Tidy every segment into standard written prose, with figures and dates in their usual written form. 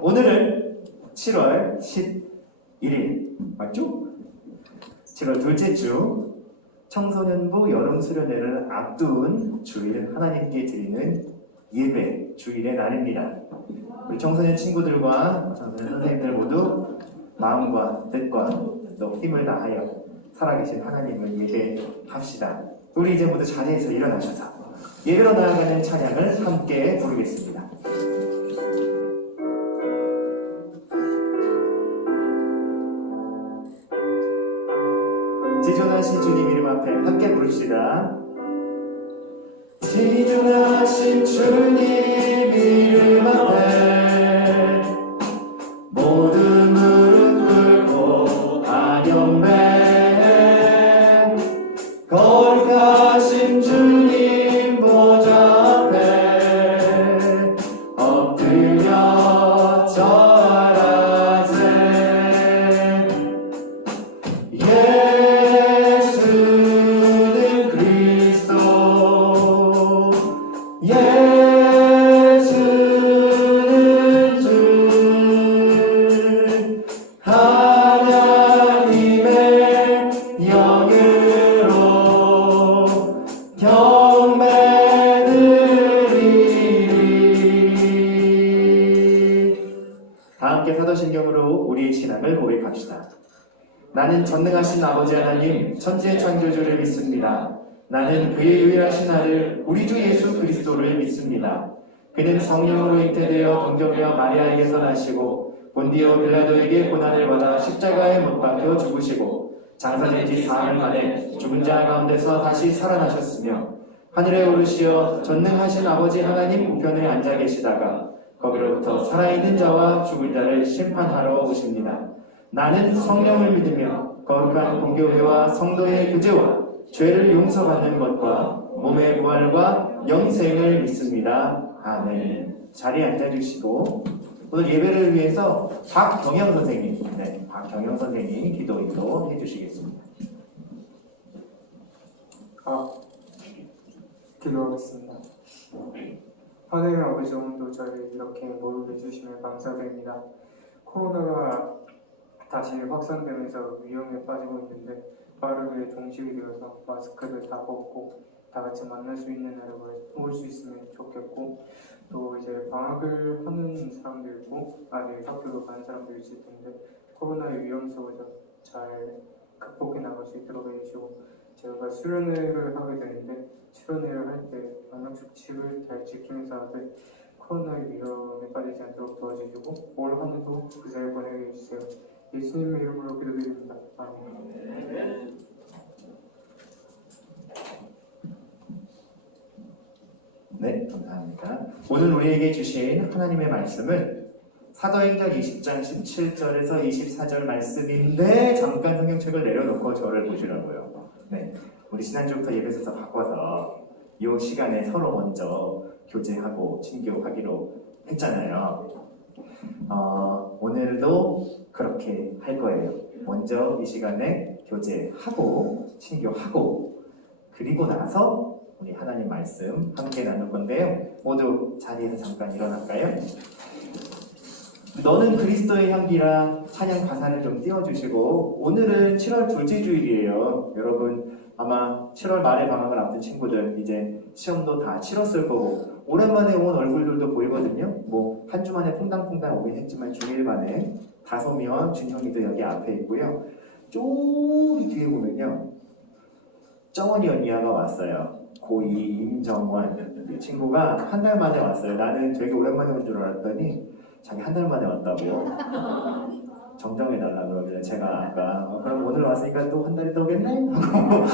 오늘은 7월 11일 맞죠? 7월 둘째 주 청소년부 여름 수련회를 앞둔 주일 하나님께 드리는 예배 주일의 날입니다. 우리 청소년 친구들과 청소년 선생님들 모두 마음과 뜻과 또 힘을 다하여 살아계신 하나님을 예배합시다. 우리 이제 모두 자리에서 일어나셔서 예배로 나아가는 찬양을 함께 부르겠습니다. 지존하신 주님 이름 앞에 함께 부릅시다. 지존하신 주님 이름 앞에 모두 무릎 꿇고 아련배 거룩하신 주님 보좌 앞에 엎드려 절하세. 예수는 그리스도 예수는 주 하나님의 영으로 경배드리리. 다 함께 사도신경으로 우리의 신앙을 고백합시다. 나는 전능하신 아버지 하나님 천지의 창조주를 믿습니다. 나는 그의 유일하신 아들 우리 주 예수 그리스도를 믿습니다. 그는 성령으로 잉태되어 동정녀 마리아에게서 나시고 본디오 빌라도에게 고난을 받아 십자가에 못 박혀 죽으시고 장사된 지 사흘 만에 죽은 자 가운데서 다시 살아나셨으며 하늘에 오르시어 전능하신 아버지 하나님 우편에 앉아 계시다가 거기로부터 살아있는 자와 죽을 자를 심판하러 오십니다. 나는 성령을 믿으며 거룩한 공교회와 성도의 교제와 죄를 용서받는 것과 몸의 부활과 영생을 믿습니다. 아멘. 자리에 앉아주시고 오늘 예배를 위해서 박경영 선생님, 박경영 선생님 기도 인도 해주시겠습니다. 기도하겠습니다. 하나님 아버지, 오늘도 저희를 이렇게 모르게 해주시면 감사드립니다. 코로나가 다시 확산되면서 위험에 빠지고 있는데 빠르게 종식이 되어서 마스크를 다 벗고 다 같이 만날 수 있는 날을 올 수 있으면 좋겠고, 또 이제 방학을 하는 사람도 있고 아직 학교도 가는 사람도 있을 텐데 코로나의 위험 속에서 잘 극복해 나갈 수 있도록 해주시고, 제가 수련회를 하게 되는데 수련회를 할 때 방역수칙을 잘 지키면서 하되 코로나의 위험에 빠지지 않도록 도와주시고 올 한 해도 그 잘 보내게 해주세요. 예수님의 이름으로 기도드립니다. 아멘. 네, 감사합니다. 오늘 우리에게 주신 하나님의 말씀은 사도행전 20장 17절에서 24절 말씀인데 잠깐 성경책을 내려놓고 저를 보시라고요. 네, 우리 지난주부터 예배에서 바꿔서 이 시간에 서로 먼저 교제하고 친교하기로 했잖아요. 오늘도 그렇게 할 거예요. 먼저 이 시간에 교제하고 친교하고 그리고 나서 우리 하나님 말씀 함께 나눌 건데요. 모두 자리에서 잠깐 일어날까요? 너는 그리스도의 향기라 찬양 가사를 좀 띄워주시고, 오늘은 7월 둘째 주일이에요. 여러분 아마 7월 말에 방학을 앞둔 친구들 이제 시험도 다 치렀을 거고 오랜만에 온 얼굴들도 보이거든요. 뭐 한 주 만에 퐁당퐁당 오긴 했지만 주일 만에 다솜이와 준형이도 여기 앞에 있고요. 저기 뒤에 보면요, 정원이 언니가 왔어요. 고2 임정원 이 친구가 한 달 만에 왔어요. 나는 되게 오랜만에 온 줄 알았더니 자기 한 달 만에 왔다고 정정해달라 그러길래 제가 아까 그럼 오늘 왔으니까 또 한 달이 더 오겠네? 하고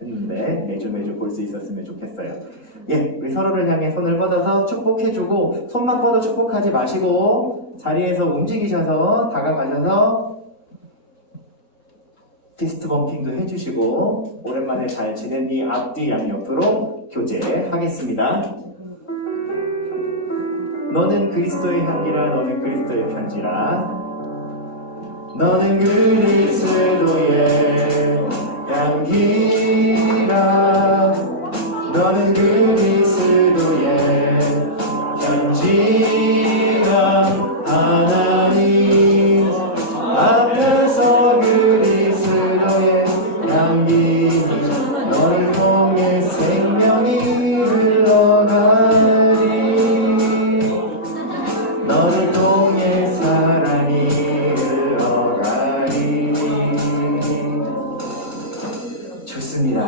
했는데 매주 볼 수 있었으면 좋겠어요. 예, 우리 서로를 향해 손을 뻗어서 축복해주고, 손만 뻗어 축복하지 마시고 자리에서 움직이셔서 다가가셔서 피스트 범핑도 해주시고 오랜만에 잘 지냈니? 앞뒤 양옆으로 교제하겠습니다. 너는 그리스도의 향기라, 너는 그리스도의 편지라. 너는 그리스도의 향기라, 너는 그리스도의 편지라. 너를 통해 사랑이 흘러가리. 좋습니다.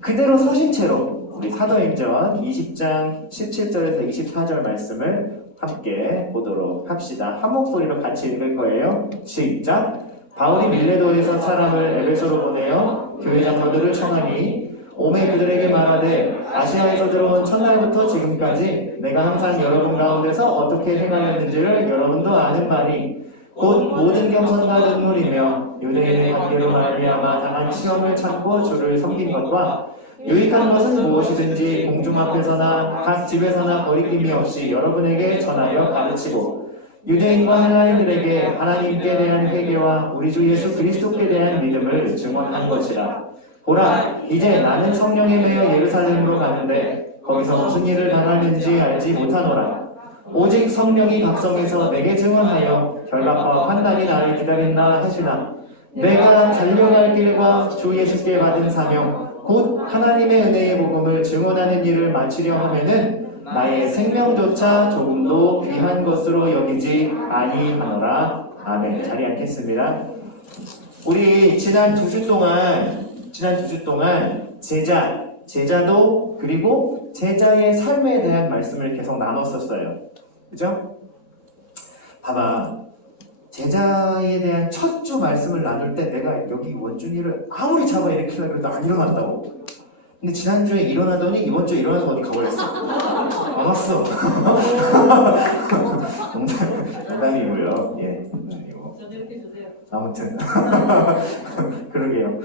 그대로 서신 채로 우리 사도행전 20장 17절에서 24절 말씀을 함께 보도록 합시다. 한 목소리로 같이 읽을 거예요. 시작. 바울이 밀레도에서 사람을 에베소로 보내어 교회 장로들을 청하니 오매 그들에게 말하되 아시아에서 들어온 첫날부터 지금까지 내가 항상 여러분 가운데서 어떻게 행하였는지를 여러분도 아는 바니 곧 모든 겸손과 눈물이며 유대인의 관계로 말미암아 당한 시험을 참고 주를 섬긴 것과 유익한 것은 무엇이든지 공중 앞에서나 각 집에서나 거리낌이 없이 여러분에게 전하여 가르치고 유대인과 헬라인들에게 하나님께 대한 회개와 우리 주 예수 그리스도께 대한 믿음을 증언한 것이라. 보라, 이제 나는 성령에 매여 예루살렘으로 가는데 거기서 무슨 일을 당하는지 알지 못하노라. 오직 성령이 각성해서 내게 증언하여 결박과 환난이 나를 기다린다 하시나 내가 달려갈 길과 주 예수께 받은 사명 곧 하나님의 은혜의 복음을 증언하는 일을 마치려 하면은 나의 생명조차 조금도 귀한 것으로 여기지 아니하노라. 아멘. 자리 앉겠습니다. 우리 지난 두 주 동안 제자도 그리고 제자의 삶에 대한 말씀을 계속 나눴었어요. 그죠? 봐봐. 제자에 대한 첫 주 말씀을 나눌 때 내가 여기 원준이를 아무리 잡아 일으키려고 해도 안 일어났다고. 근데 지난주에 일어나더니 이번주에 일어나서 어디 가버렸어. 안 왔어. 농담이고요. 예. 저도 이렇게 주세요. 아무튼 그러게요.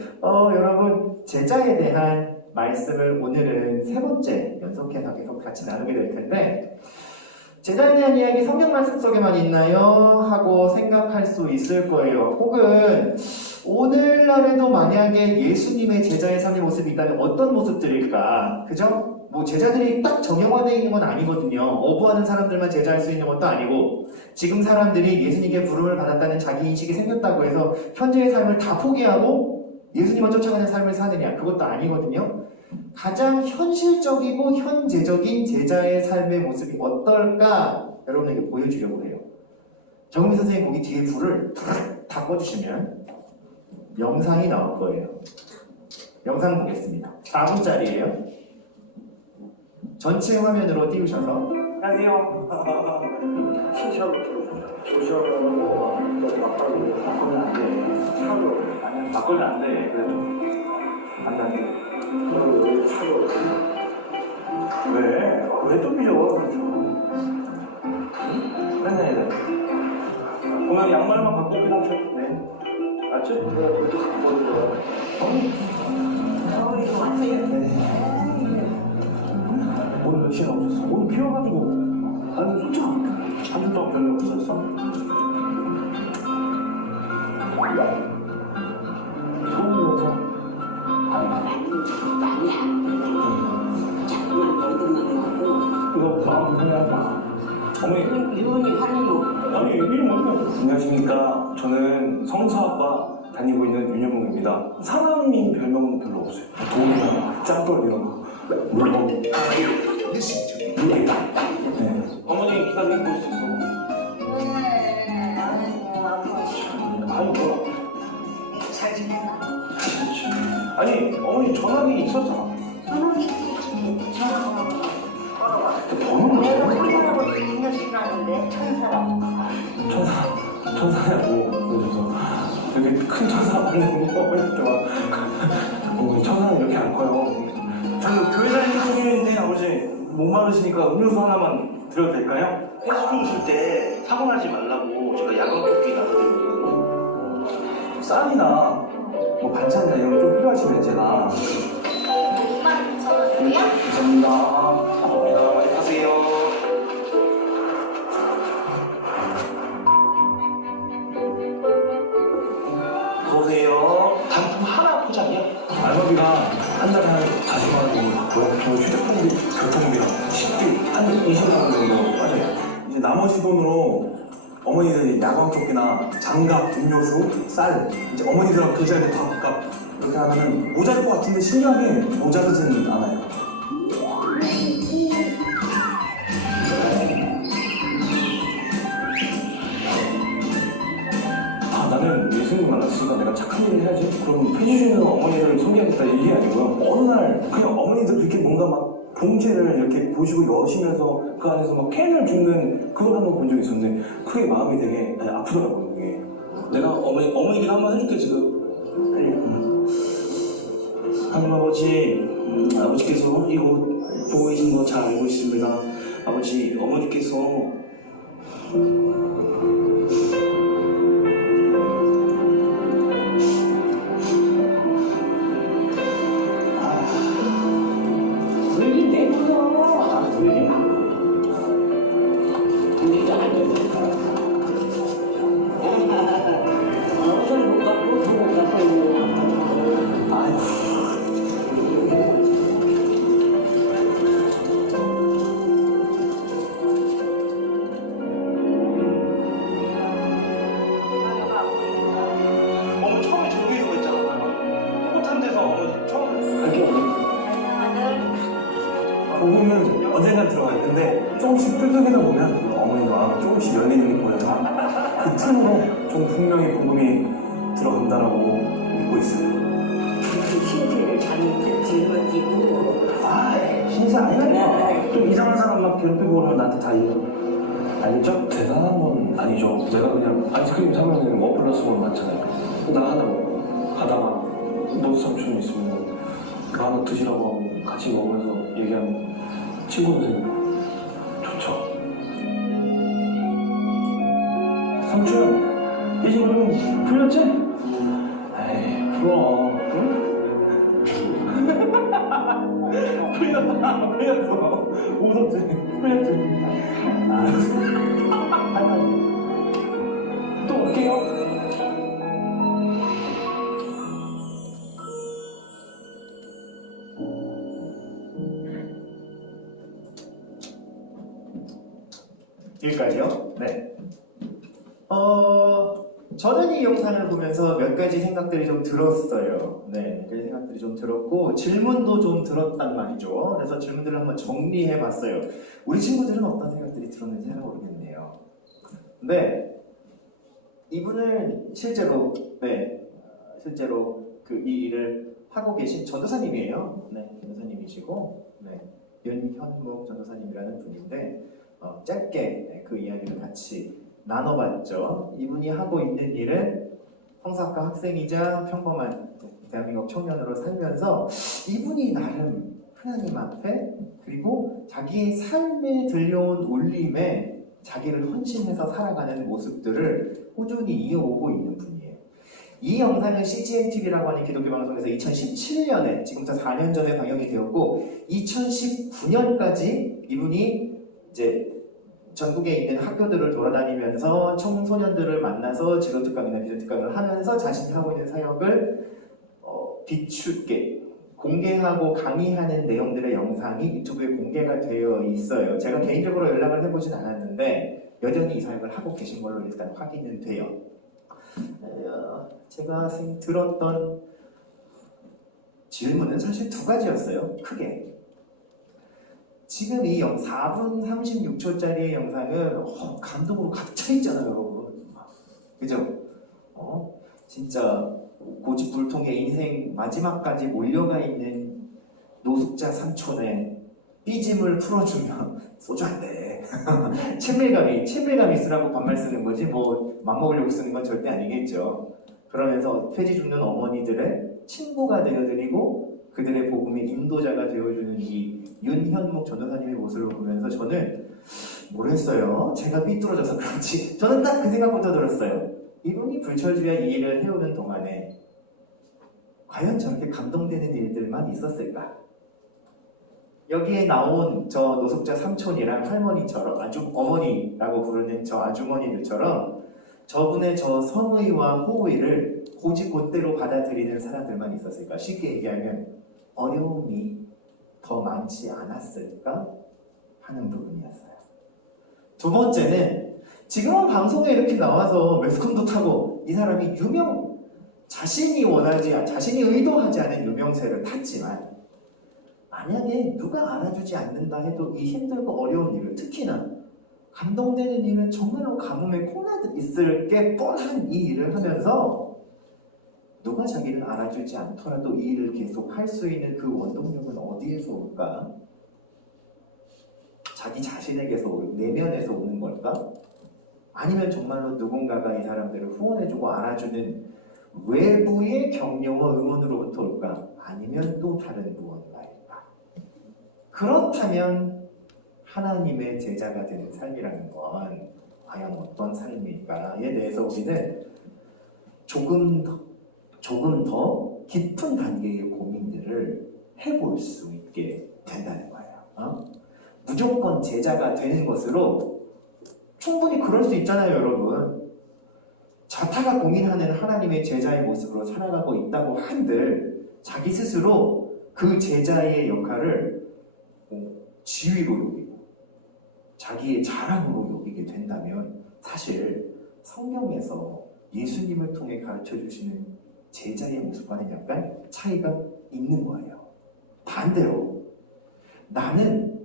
여러분 제자에 대한 말씀을 오늘은 세 번째 연속해서 계속 같이 나누게 될 텐데 제자에 대한 이야기 성경 말씀 속에만 있나요? 하고 생각할 수 있을 거예요. 혹은 오늘날에도 만약에 예수님의 제자의 삶의 모습이 있다면 어떤 모습들일까? 그죠? 뭐 제자들이 딱 정형화되어 있는 건 아니거든요. 어부하는 사람들만 제자할 수 있는 것도 아니고 지금 사람들이 예수님께 부름을 받았다는 자기 인식이 생겼다고 해서 현재의 삶을 다 포기하고 예수님을 쫓아가는 삶을 사느냐? 그것도 아니거든요. 가장 현실적이고 현재적인 제자의 삶의 모습이 어떨까? 여러분에게 보여주려고 해요. 정민 선생님 거기 뒤에 불을 다 꺼주시면 영상이 나올 거예요. 영상 보겠습니다. 4분짜리예요. 전체 화면으로 띄우셔서 안녕하세요. 조시하고 또 바꿔도 바꾸면 안 돼. 차로 아니 바꾸면 안 돼. 그래도 안 돼. 차로 차로 왜? 왜 또 빌려? 맨날 그러면 양말만 바꾸고 그냥 줘. 네. 알지? 내가 그래도 바꿔는 거야. 이거 왔어요. 오늘 몇 시간 없었어? 오늘 비워가지고 아니 진짜 한 주 동안 별로 없었어? 서울에서 이거 다음 생각하지 마. 어머니 유언이 환희로. 아니 이름 어떻게 안녕하십니까. 저는 성서학과 다니고 있는 윤영웅입니다. 사람인 별명은 별로 없어요. 도움이나 짬돌 이런 거. 물범. 네. 어머니 기다리고 있을 수 있어. 아니 뭐. 잘 지내나? 아니 어머니 전화기 있었잖아. 전화기 전화하고 걸어와. 번호를 내가 천사라고 생각 싫어하는데 천사라고. 천사냐고 그래서 되게 큰 천사 만나는 거 보니까 어머니 천사는 이렇게 안 커요. 저는 교회 다니는 중인데 아버지 목마르시니까 음료수 하나만 드려도 될까요? 횟수 줄 때 사고 나지 말라고 제가 야광조끼 나눠드리거든요. 쌀이나 뭐 반찬이나 이런 거 좀 필요하시면 제가 22,000원이야? 감사합니다. 감사합니다. 많이 파세요. 보세요. 단품 하나 포장이요? 알바비가 한 달에 한 40만 원 정도 받고요. 저 휴대폰비, 교통비랑 식비 한 20만 원 정도 빠져요. 이제 나머지 돈으로 어머니들이 야광조끼나 장갑, 음료수, 쌀 이제 어머니들하고 계좌에 다 각각 이렇게 하면은 모자랄 것 같은데 신기하게 모자르지는 않아요. 만났으니까 내가 착한 일을 해야지. 그럼 해주시는 어머니를 섬겨야겠다 이게 아니고요. 어느 날 그냥 어머니들 이렇게 뭔가 막 봉지를 이렇게 보시고 여시면서 그 안에서 막 캔을 줍는 그걸 한번 본 적이 있었는데 그게 마음이 되게 아프더라고요. 그게. 내가 어머니께 한번 해줄게 지금. 하나님 아버지, 아버지께서 이곳 보고 계신 거 잘 알고 있습니다. 아버지, 어머니께서 우리 내불러. 우리 막. 우리가 안 된다. 손 못 갖고 손 못 갖고. 어머니 처음에 저기서 했잖아요. 호텔 데서 어머니 처음. 복음은 언젠간 들어갈 텐데 조금씩 뚜둑이다 보면 어머니도 마음이 조금씩 열리는 게 보여서 그 틈으로 좀 분명히 복음이 들어간다라고 믿고 있어요. 신세를 잘못 짊어지고. 신세 아니라니까. 좀 이상한 사람 막 괴롭히고 그러면 나한테 다 이거. 알겠죠? 대단한 건 아니죠. 내가 그냥 아이스크림 사면은 뭐 플러스 원 많잖아요. 나 하나 먹고 가다가 노스 삼촌 있으면 그 하나 드시라고 하고 같이 먹으면서 얘기하면 친구도 생기고 좋죠. 삼촌 이제 좀 풀렸지? 에이 풀어. 풀렸어. 웃었지? 풀렸지? 또 올게요. 여기까지요? 네. 저는 이 영상을 보면서 몇 가지 생각들이 좀 들었어요. 네, 몇 가지 생각들이 좀 들었고 질문도 좀 들었단 말이죠. 그래서 질문들을 한번 정리해봤어요. 우리 친구들은 어떤 생각들이 들었는지 잘 모르겠네요. 네, 이분은 실제로 그 이 일을 하고 계신 전도사님이에요. 네, 전도사님이시고, 네, 윤현묵 전도사님이라는 분인데 짧게 그 이야기를 같이 나눠봤죠. 이분이 하고 있는 일은 성사학과 학생이자 평범한 대한민국 청년으로 살면서 이분이 나름 하나님 앞에 그리고 자기의 삶에 들려온 울림에 자기를 헌신해서 살아가는 모습들을 꾸준히 이어오고 있는 분이에요. 이 영상은 CGN-TV라고 하는 기독교 방송에서 2017년에 지금부터 4년 전에 방영이 되었고 2019년까지 이분이 이제 전국에 있는 학교들을 돌아다니면서 청소년들을 만나서 지도특강이나 비전특강을 하면서 자신이 하고 있는 사역을 비추게 공개하고 강의하는 내용들의 영상이 유튜브에 공개가 되어 있어요. 제가 개인적으로 연락을 해보진 않았는데 여전히 이 사역을 하고 계신 걸로 일단 확인은 돼요. 제가 들었던 질문은 사실 두 가지였어요. 크게. 지금 이 4분 36초짜리의 영상은 감동으로 가득 차 있잖아요, 여러분. 그죠? 진짜 고집불통의 인생 마지막까지 몰려가 있는 노숙자 삼촌의 삐짐을 풀어주면 소주 안 돼. 친밀감이 쓰라고 반말 쓰는 거지 뭐 맘먹으려고 쓰는 건 절대 아니겠죠. 그러면서 퇴지 죽는 어머니들의 친구가 되어드리고 그들의 복음의 인도자가 되어주는 이 윤현묵 전도사님의 모습을 보면서 저는 모르겠어요. 제가 삐뚤어져서 그런지 저는 딱 그 생각부터 들었어요. 이분이 불철주야 이 일을 해오는 동안에 과연 저렇게 감동되는 일들만 있었을까? 여기에 나온 저 노숙자 삼촌이랑 할머니처럼 어머니라고 부르는 저 아주머니들처럼 저분의 저 성의와 호의를 고지곧대로 받아들이는 사람들만 있었을까? 쉽게 얘기하면 어려움이 더 많지 않았을까 하는 부분이었어요. 두 번째는 지금은 방송에 이렇게 나와서 매스컴도 타고 이 사람이 자신이 의도하지 않은 유명세를 탔지만 만약에 누가 알아주지 않는다 해도 이 힘들고 어려운 일을 특히나 감동되는 일은 정말로 가뭄에 콩나듯 있을 게 뻔한 이 일을 하면서 누가 자기를 알아주지 않더라도 이 일을 계속 할 수 있는 그 원동력은 어디에서 올까? 자기 자신에게서 내면에서 오는 걸까? 아니면 정말로 누군가가 이 사람들을 후원해주고 알아주는 외부의 격려와 응원으로부터 올까? 아니면 또 다른 무언가일까? 그렇다면 하나님의 제자가 되는 삶이라는 건 과연 어떤 삶일까에 대해서 우리는 조금 더 깊은 단계의 고민들을 해볼 수 있게 된다는 거예요. 무조건 제자가 되는 것으로 충분히 그럴 수 있잖아요, 여러분. 자타가 공인하는 하나님의 제자의 모습으로 살아가고 있다고 한들 자기 스스로 그 제자의 역할을 지위로 여기고 자기의 자랑으로 여기게 된다면 사실 성경에서 예수님을 통해 가르쳐 주시는 제자의 모습과는 약간 차이가 있는 거예요. 반대로 나는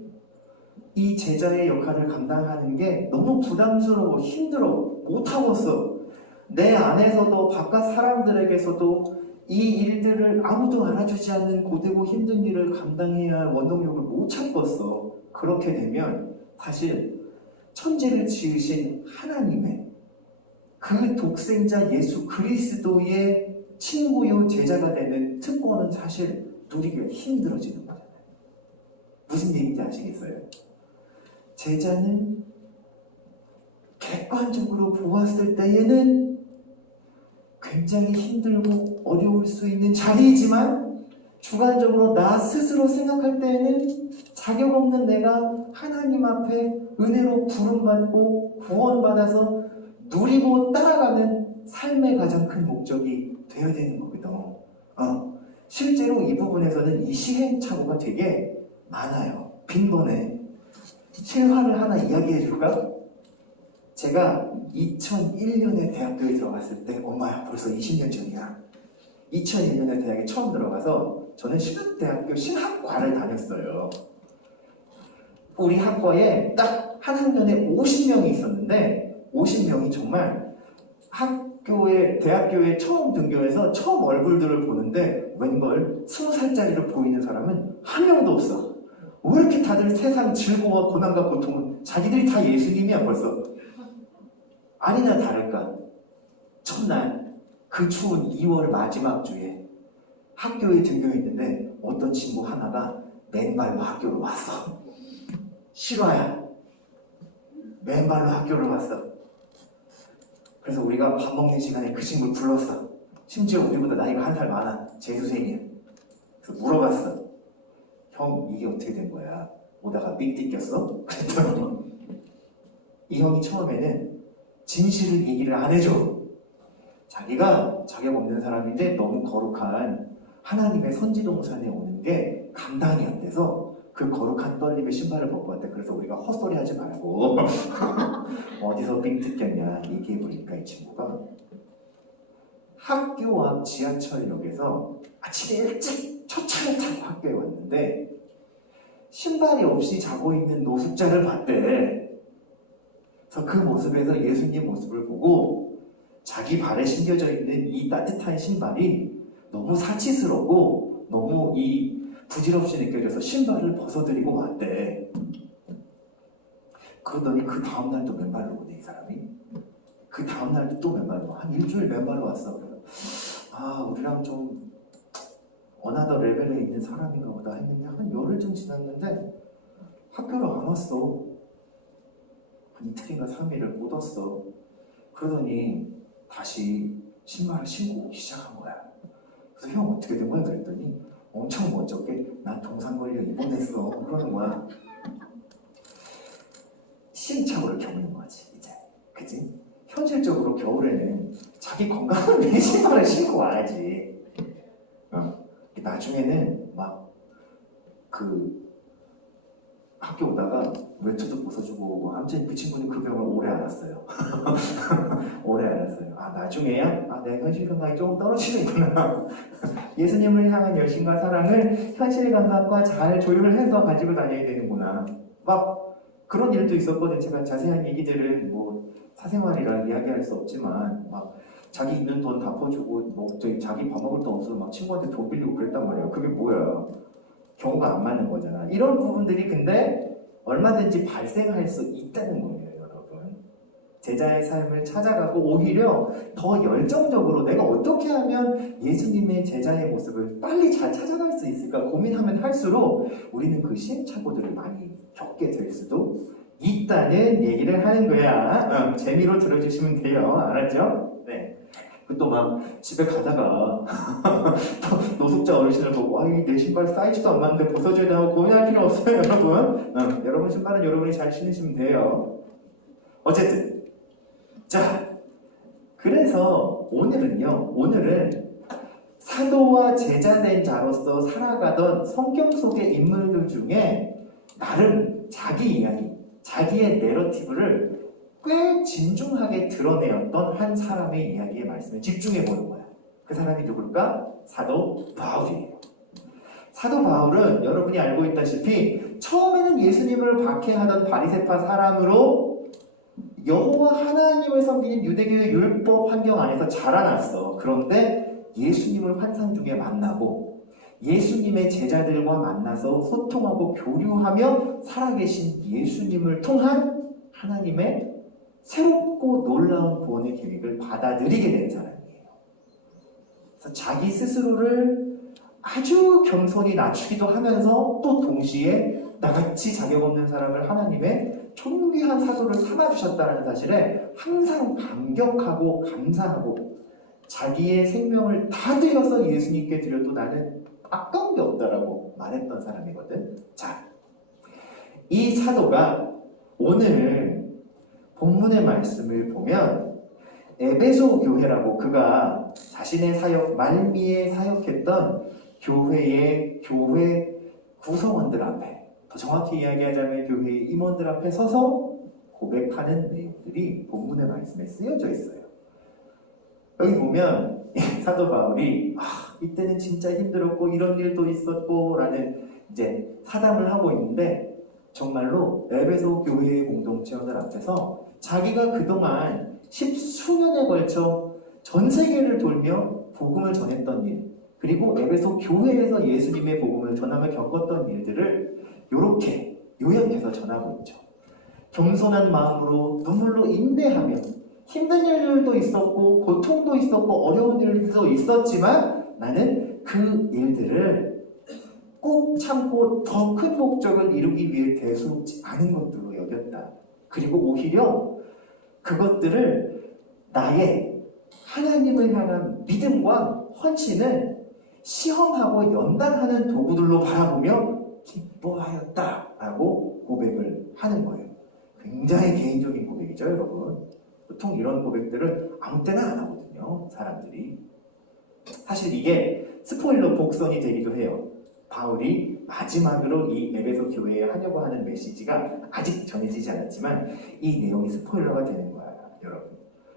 이 제자의 역할을 감당하는 게 너무 부담스러워, 힘들어, 못하겠어. 내 안에서도 바깥 사람들에게서도 이 일들을 아무도 알아주지 않는 고되고 힘든 일을 감당해야 할 원동력을 못 찾겠어. 그렇게 되면 사실 천지를 지으신 하나님의 그 독생자 예수 그리스도의 친구요 제자가 되는 특권은 사실 누리기가 힘들어지는 거잖아요. 무슨 얘기인지 아시겠어요? 제자는 객관적으로 보았을 때에는 굉장히 힘들고 어려울 수 있는 자리이지만 주관적으로 나 스스로 생각할 때에는 자격 없는 내가 하나님 앞에 은혜로 부름받고 구원받아서 누리고 따라가는 삶의 가장 큰 목적이 되어야 되는 거거든. 실제로 이 부분에서는 이 시행착오가 되게 많아요. 빈번해. 실화를 하나 이야기해 줄까? 제가 2001년에 대학교에 들어갔을 때, 엄마야, 벌써 20년 전이야. 2001년에 대학에 처음 들어가서 저는 신학대학교 신학과를 다녔어요. 우리 학과에 딱 한 학년에 50명이 있었는데 50명이 정말 대학교에 처음 등교해서 처음 얼굴들을 보는데 웬걸 20살짜리로 보이는 사람은 한 명도 없어. 왜 이렇게 다들 세상 즐거워 고난과 고통은 자기들이 다 예수님이야 벌써. 아니나 다를까 첫날 그 추운 2월 마지막 주에 학교에 등교했는데 어떤 친구 하나가 맨발로 학교로 왔어. 실화야. 맨발로 학교를 왔어. 그래서 우리가 밥 먹는 시간에 그 친구를 불렀어. 심지어 우리보다 나이가 한 살 많아. 재수생이야. 그래서 물어봤어. 형, 이게 어떻게 된 거야? 오다가 삑 뜯겼어? 그랬더니 이 형이 처음에는 진실을 얘기를 안 해줘. 자기가 자격 없는 사람인데 너무 거룩한 하나님의 선지동산에 오는 게 감당이 안 돼서 그 거룩한 떨림의 신발을 벗고 왔대. 그래서 우리가 헛소리 하지 말고 어디서 삥 뜯겼냐 얘기해보니까 이 친구가 학교 앞 지하철역에서 아침 일찍 첫 차를 타고 학교에 왔는데 신발이 없이 자고 있는 노숙자를 봤대. 그래서 그 모습에서 예수님 모습을 보고 자기 발에 신겨져 있는 이 따뜻한 신발이 너무 사치스럽고 너무 이 부질없이 느껴져서 신발을 벗어드리고 왔대. 그러더니 그 다음날도 맨발로 오네 이 사람이. 그 다음날도 또 맨발로 한 일주일 맨발로 왔어. 아 우리랑 좀 어나더 레벨에 있는 사람인가 보다 했는데 한 열흘쯤 지났는데 학교를 안 왔어. 한 이틀인가 3일을 못 왔어. 그러더니 다시 신발을 신고 오기 시작한 거야. 그래서 형 어떻게 된 거야? 그랬더니 엄청 멋쩍게 나 동상 걸려 입원했어 그러는 거야. 시행착오를 겪는 거지 이제. 그치? 현실적으로 겨울에는 자기 건강을 위해 신발을 신고 와야지. 나중에는 막 그 학교 오다가 외투도 벗어주고 오고 아무튼 그 친구는 그 병을 오래 앓았어요. 오래 앓았어요. 아 나중에야? 아 내가 현실 감각이 조금 떨어지는구나. 예수님을 향한 열심과 사랑을 현실 감각과 잘 조율을 해서 가지고 다녀야 되는구나. 막 그런 일도 있었거든. 제가 자세한 얘기들은 뭐 사생활이라 이야기할 수 없지만 막 자기 있는 돈 다 퍼주고 뭐 저기 자기 밥 먹을 돈 없어서 막 친구한테 돈 빌리고 그랬단 말이에요. 그게 뭐야? 경우가 안 맞는 거잖아. 이런 부분들이 근데 얼마든지 발생할 수 있다는 거예요, 여러분. 제자의 삶을 찾아가고 오히려 더 열정적으로 내가 어떻게 하면 예수님의 제자의 모습을 빨리 잘 찾아갈 수 있을까 고민하면 할수록 우리는 그 시행착오들을 많이 겪게 될 수도 있다는 얘기를 하는 거야. 재미로 들어주시면 돼요. 알았죠? 네. 또 막 집에 가다가 노숙자 어르신을 보고 아이 내 신발 사이즈도 안 맞는데 벗어줘야 되고 고민할 필요 없어요, 여러분. 여러분 신발은 여러분이 잘 신으시면 돼요. 어쨌든 자, 그래서 오늘은 사도와 제자된 자로서 살아가던 성경 속의 인물들 중에 나름 자기 이야기, 자기의 내러티브를 꽤 진중하게 드러내었던 한 사람의 이야기의 말씀에 집중해 보는 거야. 그 사람이 누굴까? 사도 바울이에요. 사도 바울은 여러분이 알고 있다시피 처음에는 예수님을 박해하던 바리새파 사람으로 여호와 하나님을 섬기는 유대교의 율법 환경 안에서 자라났어. 그런데 예수님을 환상 중에 만나고 예수님의 제자들과 만나서 소통하고 교류하며 살아계신 예수님을 통한 하나님의 새롭고 놀라운 구원의 계획을 받아들이게 된 사람이에요. 그래서 자기 스스로를 아주 겸손히 낮추기도 하면서 또 동시에 나같이 자격 없는 사람을 하나님의 존귀한 사도를 삼아주셨다는 사실에 항상 감격하고 감사하고 자기의 생명을 다 드려서 예수님께 드려도 나는 아까운 게 없다라고 말했던 사람이거든. 자, 이 사도가 오늘 본문의 말씀을 보면 에베소 교회라고 그가 자신의 사역 말미에 사역했던 교회 구성원들 앞에, 더 정확히 이야기하자면 교회의 임원들 앞에 서서 고백하는 내용들이 본문의 말씀에 쓰여져 있어요. 여기 보면 사도 바울이 이때는 진짜 힘들었고 이런 일도 있었고 라는 이제 사담을 하고 있는데 정말로 에베소 교회의 공동체원들 앞에서 자기가 그동안 10수년에 걸쳐 전 세계를 돌며 복음을 전했던 일, 그리고 에베소 교회에서 예수님의 복음을 전하며 겪었던 일들을 이렇게 요약해서 전하고 있죠. 겸손한 마음으로 눈물로 인내하며 힘든 일들도 있었고 고통도 있었고 어려운 일들도 있었지만 나는 그 일들을 꼭 참고 더 큰 목적을 이루기 위해 대수롭지 않은 것들로 여겼다. 그리고 오히려 그것들을 나의 하나님을 향한 믿음과 헌신을 시험하고 연단하는 도구들로 바라보며 기뻐하였다라고 고백을 하는 거예요. 굉장히 개인적인 고백이죠, 여러분. 보통 이런 고백들을 아무 때나 안 하거든요, 사람들이. 사실 이게 스포일러 복선이 되기도 해요. 바울이 마지막으로 이 에베소 교회에 하려고 하는 메시지가 아직 전해지지 않았지만 이 내용이 스포일러가 되는 거야, 여러분.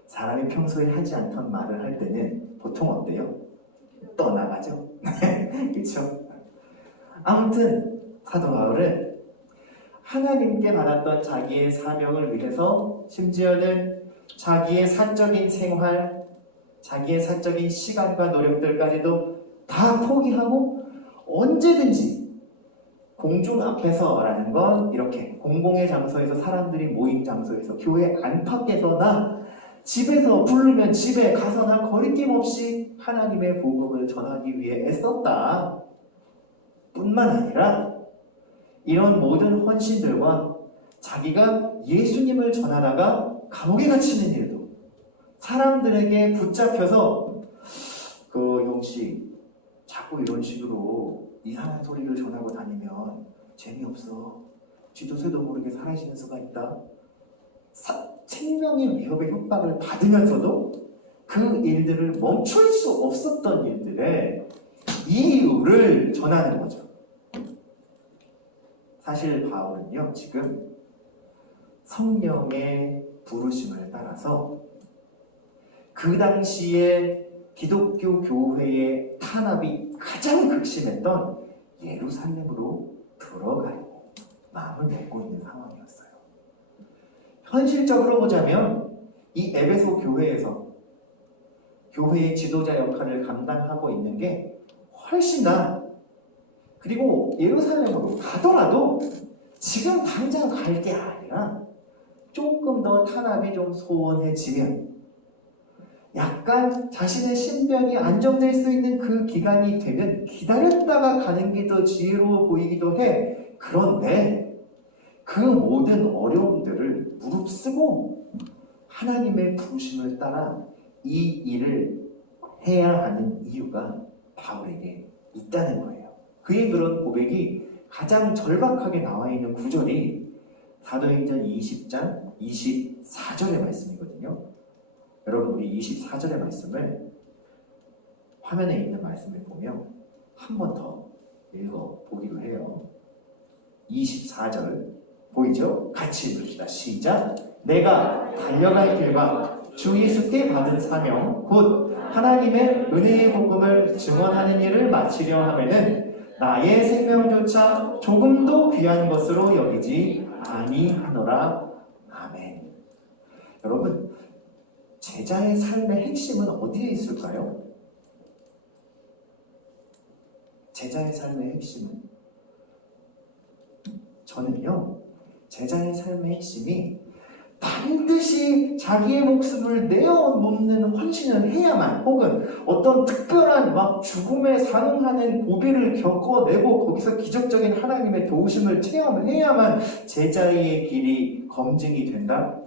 사람이 평소에 하지 않던 말을 할 때는 보통 어때요? 떠나가죠. 그렇죠? 아무튼 사도 바울은 하나님께 받았던 자기의 사명을 위해서 심지어는 자기의 사적인 생활, 자기의 사적인 시간과 노력들까지도 다 포기하고 언제든지 공중 앞에서라는 건 이렇게 공공의 장소에서 사람들이 모인 장소에서 교회 안팎에서나 집에서 부르면 집에 가서나 거리낌 없이 하나님의 복음을 전하기 위해 애썼다. 뿐만 아니라 이런 모든 헌신들과 자기가 예수님을 전하다가 감옥에 갇히는 일도 사람들에게 붙잡혀서 영씨 자꾸 이런 식으로 이상한 소리를 전하고 다니면 재미없어. 쥐도 새도 모르게 사라지는 수가 있다. 생명의 위협의 협박을 받으면서도 그 일들을 멈출 수 없었던 일들의 이유를 전하는 거죠. 사실 바울은요, 지금 성령의 부르심을 따라서 그 당시에 기독교 교회의 탄압이 가장 극심했던 예루살렘으로 들어가려고 마음을 먹고 있는 상황이었어요. 현실적으로 보자면 이 에베소 교회에서 교회의 지도자 역할을 감당하고 있는 게 훨씬 나. 그리고 예루살렘으로 가더라도 지금 당장 갈 게 아니라 조금 더 탄압이 좀 소원해지면 약간 자신의 신변이 안정될 수 있는 그 기간이 되면 기다렸다가 가는 게 더 지혜로워 보이기도 해. 그런데 그 모든 어려움들을 무릅쓰고 하나님의 부르심을 따라 이 일을 해야 하는 이유가 바울에게 있다는 거예요. 그의 그런 고백이 가장 절박하게 나와 있는 구절이 사도행전 20장 24절의 말씀이거든요. 여러분, 우리 24절의 말씀을 화면에 있는 말씀을 보면 한 번 더 읽어보기로 해요. 24절 보이죠? 같이 읽읍시다. 시작. 내가 달려갈 길과 주 예수께 받은 사명 곧 하나님의 은혜의 복음을 증언하는 일을 마치려 하면은 나의 생명조차 조금도 귀한 것으로 여기지 아니하노라. 아멘. 여러분, 제자의 삶의 핵심은 어디에 있을까요? 제자의 삶의 핵심은 저는요, 제자의 삶의 핵심이 반드시 자기의 목숨을 내어놓는 헌신을 해야만, 혹은 어떤 특별한 막 죽음에 상응하는 고비를 겪어내고 거기서 기적적인 하나님의 도우심을 체험해야만 제자의 길이 검증이 된다?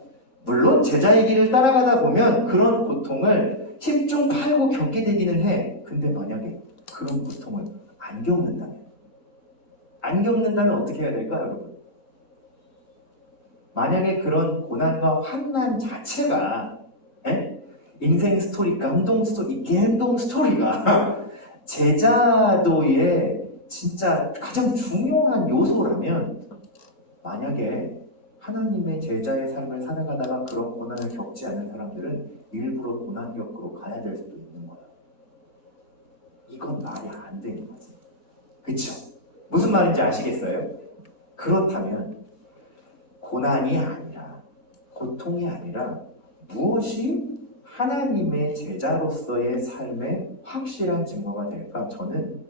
물론 제자의 길을 따라가다 보면 그런 고통을 10중 8구 겪게 되기는 해. 근데 만약에 그런 고통을 안 겪는다면 어떻게 해야 될까, 여러분? 만약에 그런 고난과 환난 자체가 인생 스토리, 감동 스토리, 감동 스토리가 제자도의 진짜 가장 중요한 요소라면, 만약에 하나님의 제자의 삶을 살아가다가 그런 고난을 겪지 않는 사람들은 일부러 고난 겪으로 가야 될 수도 있는 거야. 이건 말이 안 되는 거지. 그쵸? 무슨 말인지 아시겠어요? 그렇다면 고난이 아니라, 고통이 아니라 무엇이 하나님의 제자로서의 삶의 확실한 증거가 될까? 저는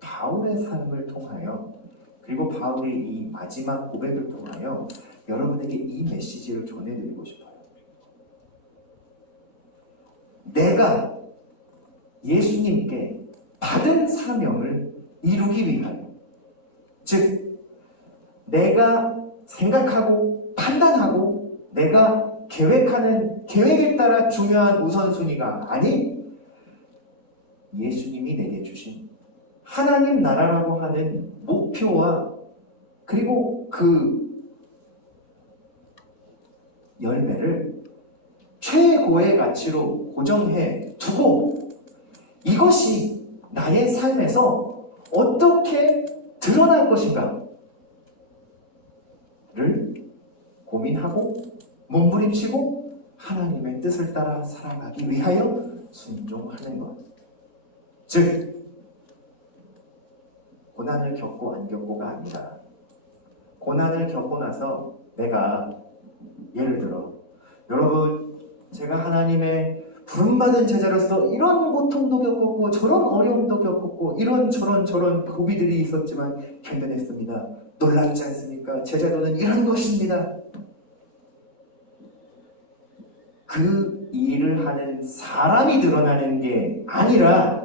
바울의 삶을 통하여, 그리고 바울의 이 마지막 고백을 통하여 여러분에게 이 메시지를 전해드리고 싶어요. 내가 예수님께 받은 사명을 이루기 위하여, 즉 내가 생각하고 판단하고 내가 계획하는 계획에 따라 중요한 우선순위가 아닌 예수님이 내게 주신 하나님 나라라고 하는 목표와 그리고 그 열매를 최고의 가치로 고정해 두고 이것이 나의 삶에서 어떻게 드러날 것인가를 고민하고 몸부림치고 하나님의 뜻을 따라 살아가기 위하여 순종하는 것. 즉 고난을 겪고 안 겪고가 아니라, 고난을 겪고 나서 내가, 예를 들어 여러분, 제가 하나님의 부름받은 제자로서 이런 고통도 겪었고 저런 어려움도 겪었고 이런 저런 고비들이 있었지만 견뎌냈습니다. 놀랍지 않습니까? 제자도는 이런 것입니다. 그 일을 하는 사람이 드러나는 게 아니라,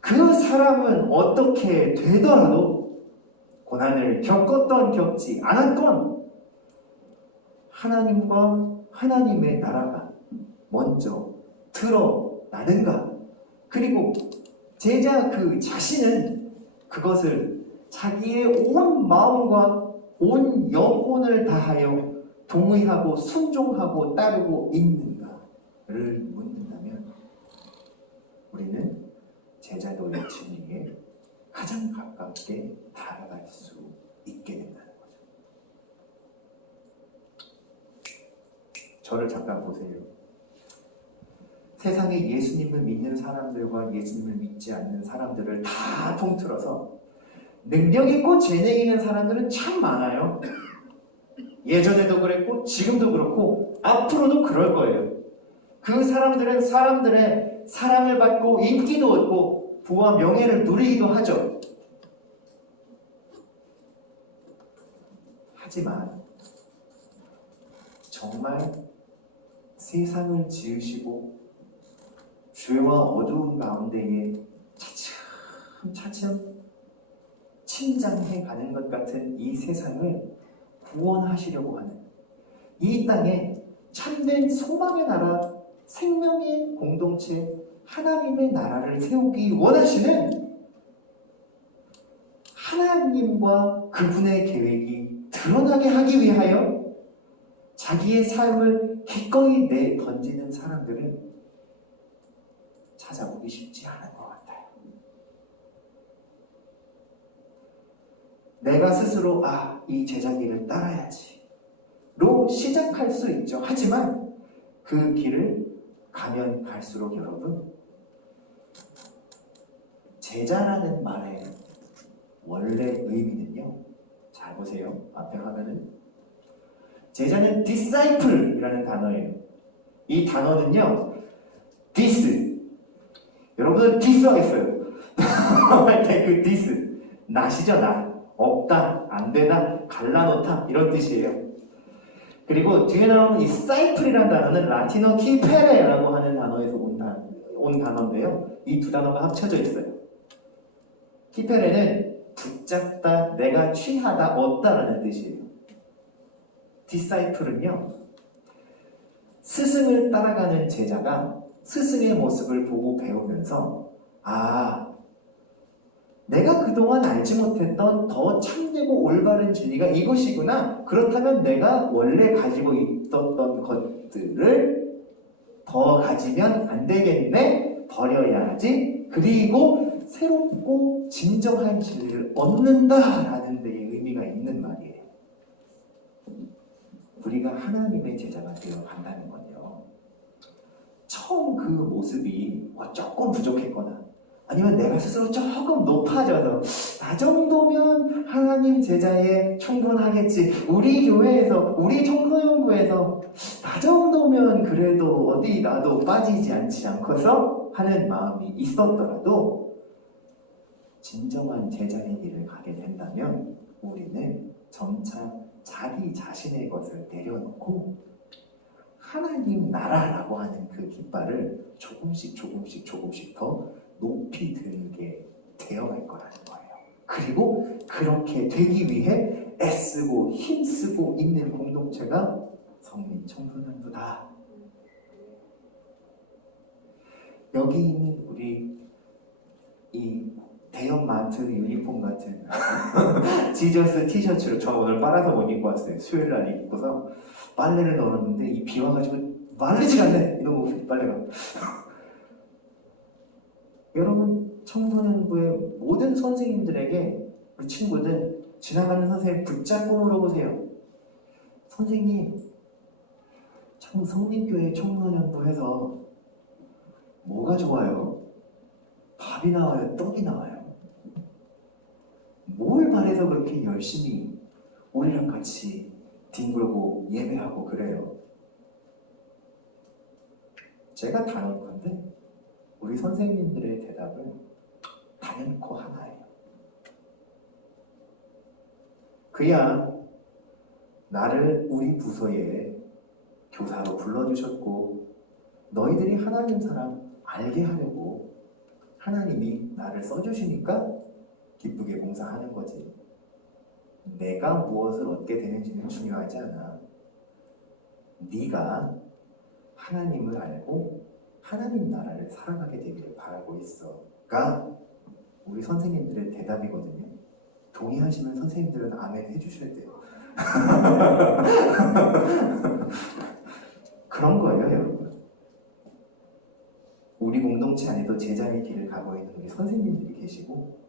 그 사람은 어떻게 되더라도 고난을 겪었던 겪지 않았던 하나님과 하나님의 나라가 먼저 드러나는가, 그리고 제자 그 자신은 그것을 자기의 온 마음과 온 영혼을 다하여 동의하고 순종하고 따르고 있는가를 묻는다면 우리는 제자도의 진리에 가장 가깝게 다가갈 수 있게 된다는 거죠. 저를 잠깐 보세요. 세상에 예수님을 믿는 사람들과 예수님을 믿지 않는 사람들을 다 통틀어서 능력 있고 재능 있는 사람들은 참 많아요. 예전에도 그랬고 지금도 그렇고 앞으로도 그럴 거예요. 그 사람들은 사람들의 사랑을 받고 인기도 얻고 부와 명예를 누리기도 하죠. 하지만 정말 세상을 지으시고 죄와 어두운 가운데에 차츰차츰 침잠해 가는 것 같은 이 세상을 구원하시려고 하는, 이 땅에 참된 소망의 나라, 생명의 공동체, 하나님의 나라를 세우기 원하시는 하나님과 그분의 계획이 드러나게 하기 위하여 자기의 삶을 기꺼이 내던지는 사람들은 찾아보기 쉽지 않은 것 같아요. 내가 스스로 이 제자기를 따라야지 로 시작할 수 있죠. 하지만 그 길을 가면 갈수록 여러분, 제자라는 말의 원래 의미는요, 잘 보세요. 앞에 화면은 제자는 disciple이라는 단어예요. 이 단어는요, dis, 여러분은 dis 하겠어요. 할 때 그 dis, 낫이죠, 낫. 없다, 안 되다, 갈라놓다, 이런 뜻이에요. 그리고 뒤에 나오는 이 사이플이라는 단어는 라틴어 키페레라고 하는 단어에서 온 단어인데요. 이 두 단어가 합쳐져 있어요. 키페레는 붙잡다, 내가 취하다, 얻다라는 뜻이에요. 디사이플은요, 스승을 따라가는 제자가 스승의 모습을 보고 배우면서 내가 그동안 알지 못했던 더 참되고 올바른 진리가 이것이구나. 그렇다면 내가 원래 가지고 있었던 것들을 더 가지면 안 되겠네. 버려야지. 그리고 새롭고 진정한 진리를 얻는다라는 데에 의미가 있는 말이에요. 우리가 하나님의 제자가 되어 간다는 건요, 처음 그 모습이 조금 부족했거나 아니면 내가 스스로 조금 높아져서 나 정도면 하나님 제자에 충분하겠지, 우리 교회에서, 우리 청소년부에서 나 정도면 그래도 어디 나도 빠지지 않지 않고서 하는 마음이 있었더라도 진정한 제자의 길을 가게 된다면 우리는 점차 자기 자신의 것을 내려놓고 하나님 나라라고 하는 그 깃발을 조금씩 더 높이 들게 되어갈 거라는 거예요. 그리고 그렇게 되기 위해 애쓰고 힘쓰고 있는 공동체가 성민 청소년부다. 여기 있는 우리 이 대형 마트 유니폼 같은 지저스 티셔츠를 저 오늘 빨아서 못 입고 왔어요. 수요일 날 입고서 빨래를 넣었는데 이 비 와가지고 마르지가 않네. 이놈의 빨래가. 여러분, 청소년부의 모든 선생님들에게 우리 친구들, 지나가는 선생님 붙잡고 물어보세요. 선생님, 성민교회 청소년부에서 뭐가 좋아요? 밥이 나와요? 떡이 나와요? 뭘 바래서 그렇게 열심히 우리랑 같이 뒹굴고 예배하고 그래요? 제가 다룬 건데 우리 선생님들의 대답은 단연코 하나예요. 그야 나를 우리 부서에 교사로 불러주셨고 너희들이 하나님 사랑 알게 하려고 하나님이 나를 써주시니까 기쁘게 봉사하는 거지. 내가 무엇을 얻게 되는지는 중요하지 않아. 네가 하나님을 알고 하나님 나라를 살아가게 되기를 바라고 있어가 우리 선생님들의 대답이거든요. 동의하시면 선생님들은 아멘 해주셔야 돼요. 그런 거예요, 여러분. 우리 공동체 안에도 제자의 길을 가고 있는 우리 선생님들이 계시고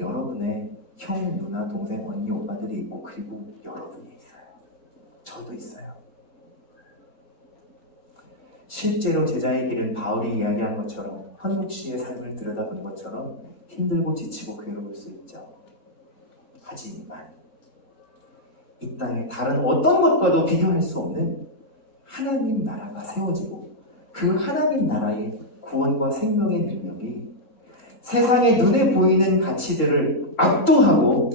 여러분의 형, 누나, 동생, 언니, 오빠들이 있고 그리고 여러분이 있어요. 저도 있어요. 실제로 제자의 길은 바울이 이야기한 것처럼 현묵 씨의 삶을 들여다본 것처럼 힘들고 지치고 괴로울 수 있죠. 하지만 이 땅의 다른 어떤 것과도 비교할 수 없는 하나님 나라가 세워지고 그 하나님 나라의 구원과 생명의 능력이 세상의 눈에 보이는 가치들을 압도하고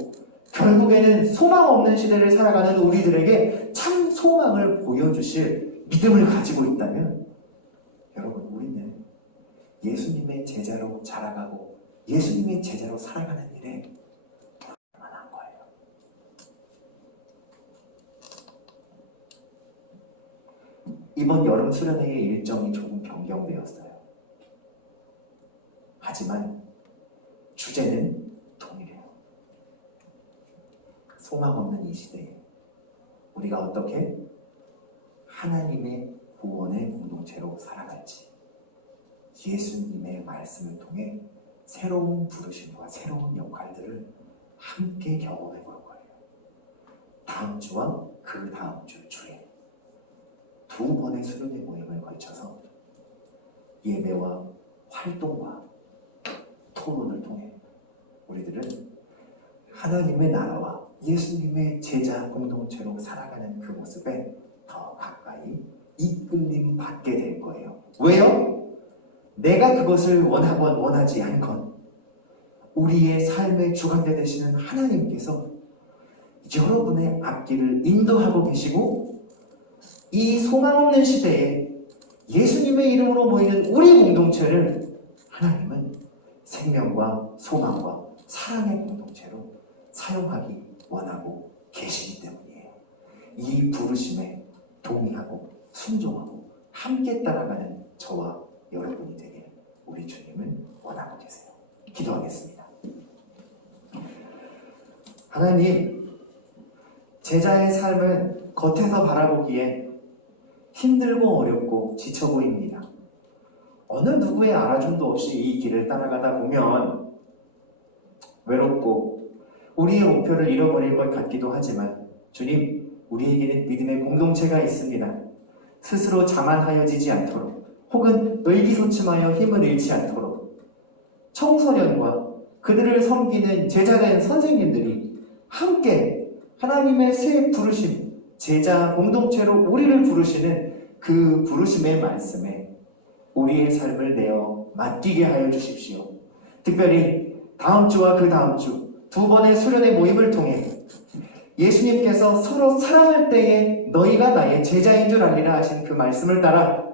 결국에는 소망 없는 시대를 살아가는 우리들에게 참 소망을 보여주실 믿음을 가지고 있다면 여러분, 우리는 예수님의 제자로 자라가고 예수님의 제자로 살아가는 일에 만한 거예요. 이번 여름 수련회의 일정이 조금 변경되었어요. 하지만 주제는 동일해요. 소망 없는 이 시대에 우리가 어떻게 하나님의 구원의 공동체로 살아갈지, 예수님의 말씀을 통해 새로운 부르심과 새로운 역할들을 함께 경험해 볼 거예요. 다음 주와 그 다음 주 주에 두 번의 수련회 모임을 걸쳐서 예배와 활동과 토론을 통해 우리들은 하나님의 나라와 예수님의 제자 공동체로 살아가는 그 모습에 더 가까이 이끌림 받게 될 거예요. 왜요? 내가 그것을 원하건 원하지 않건 우리의 삶의 주관자 되시는 하나님께서 여러분의 앞길을 인도하고 계시고, 이 소망 없는 시대에 예수님의 이름으로 모이는 우리 공동체를 하나님은 생명과 소망과 사랑의 공동체로 사용하기 원하고 계시기 때문이에요. 이 부르심에 동의하고 순종하고 함께 따라가는 저와 여러분이 되길 우리 주님은 원하고 계세요. 기도하겠습니다. 하나님, 제자의 삶은 겉에서 바라보기에 힘들고 어렵고 지쳐 보입니다. 어느 누구의 알아줌도 없이 이 길을 따라가다 보면 외롭고 우리의 목표를 잃어버릴 것 같기도 하지만, 주님, 우리에게는 믿음의 공동체가 있습니다. 스스로 자만하여지지 않도록, 혹은 의기소침하여 힘을 잃지 않도록 청소년과 그들을 섬기는 제자된 선생님들이 함께 하나님의 새 부르심, 제자 공동체로 우리를 부르시는 그 부르심의 말씀에 우리의 삶을 내어 맡기게 하여 주십시오. 특별히 다음 주와 그 다음 주 두 번의 수련의 모임을 통해 예수님께서 서로 사랑할 때에 너희가 나의 제자인 줄 알리라 하신 그 말씀을 따라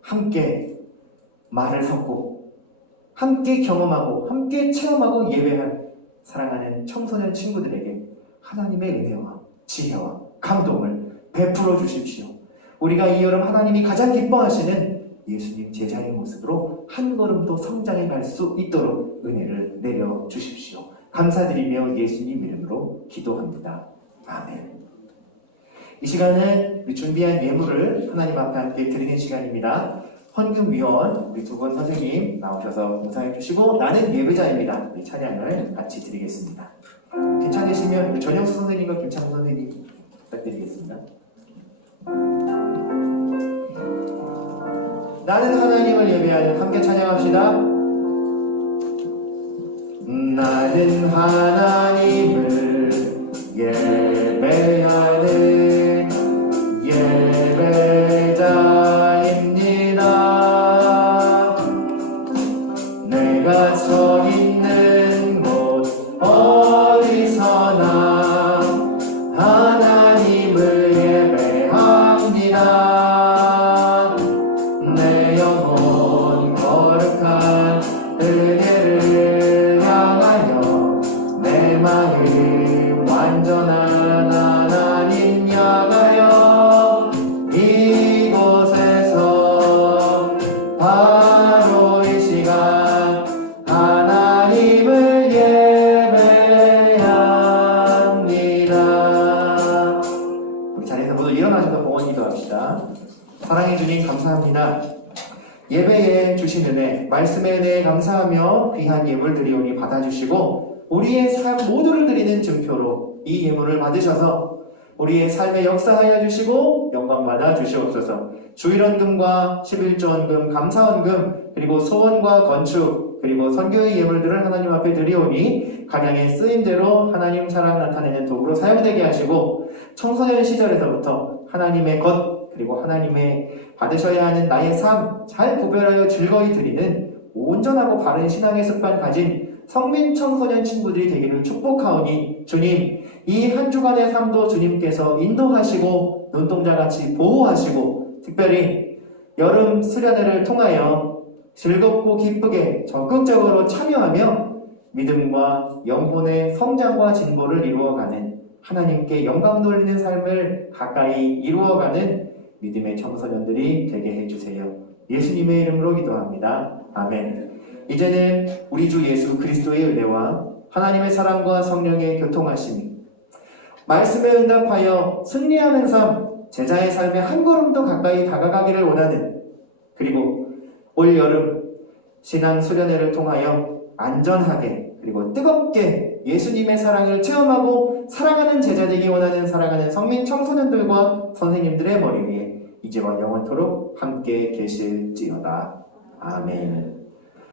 함께 말을 섞고 함께 경험하고 함께 체험하고 예배한 사랑하는 청소년 친구들에게 하나님의 은혜와 지혜와 감동을 베풀어 주십시오. 우리가 이 여름 하나님이 가장 기뻐하시는 예수님 제자의 모습으로 한 걸음 더 성장해 갈 수 있도록 은혜를 내려 주십시오. 감사드리며 예수님 이름으로 기도합니다. 아멘. 이 시간은 우리 준비한 예물을 하나님 앞에 함께 드리는 시간입니다. 헌금위원 우리 두 분 선생님 나오셔서 봉사해 주시고, 나는 예배자입니다. 우리 찬양을 같이 드리겠습니다. 괜찮으시면 우리 전영수 선생님과 김창훈 선생님 부탁드리겠습니다. 나는 하나님을 예배하는, 함께 찬양합시다. 나는 하나님을 예배하는 예배자입니다. 내가 서 있는 곳 어디서나 하나님을 예배합니다. 내 영혼 거룩한 은혜를 향하여 내 마음 완전한 하나님 향하여 이곳에서 바로 이 시간 하나님을 예배합니다. 우리 자리에서 모두 일어나셔서 봉헌 기도합시다. 사랑해 주님 감사합니다. 예배에 주신 은혜, 말씀의 은혜에 감사하며 귀한 예물 드리오니 받아주시고, 우리의 삶 모두를 드리는 증표로 이 예물을 받으셔서 우리의 삶에 역사하여 주시고 영광 받아 주시옵소서. 주일헌금과 11조헌금, 감사헌금, 그리고 소원과 건축, 그리고 선교의 예물들을 하나님 앞에 드리오니 각양의 쓰임대로 하나님 사랑 나타내는 도구로 사용되게 하시고, 청소년 시절에서부터 하나님의 것, 그리고 하나님의 받으셔야 하는 나의 삶 잘 구별하여 즐거이 드리는 온전하고 바른 신앙의 습관 가진 성민 청소년 친구들이 되기를 축복하오니 주님, 이 한 주간의 삶도 주님께서 인도하시고 눈동자같이 보호하시고 특별히 여름 수련회를 통하여 즐겁고 기쁘게 적극적으로 참여하며 믿음과 영혼의 성장과 진보를 이루어가는 하나님께 영광 돌리는 삶을 가까이 이루어가는 믿음의 청소년들이 되게 해주세요. 예수님의 이름으로 기도합니다. 아멘. 이제는 우리 주 예수 그리스도의 은혜와 하나님의 사랑과 성령의 교통하심이 말씀에 응답하여 승리하는 삶, 제자의 삶에 한 걸음 더 가까이 다가가기를 원하는, 그리고 올 여름 신앙 수련회를 통하여 안전하게 그리고 뜨겁게 예수님의 사랑을 체험하고 사랑하는 제자 되기 원하는 사랑하는 성민 청소년들과 선생님들의 머리 위에 이제와 영원토록 함께 계실지어다. 아멘.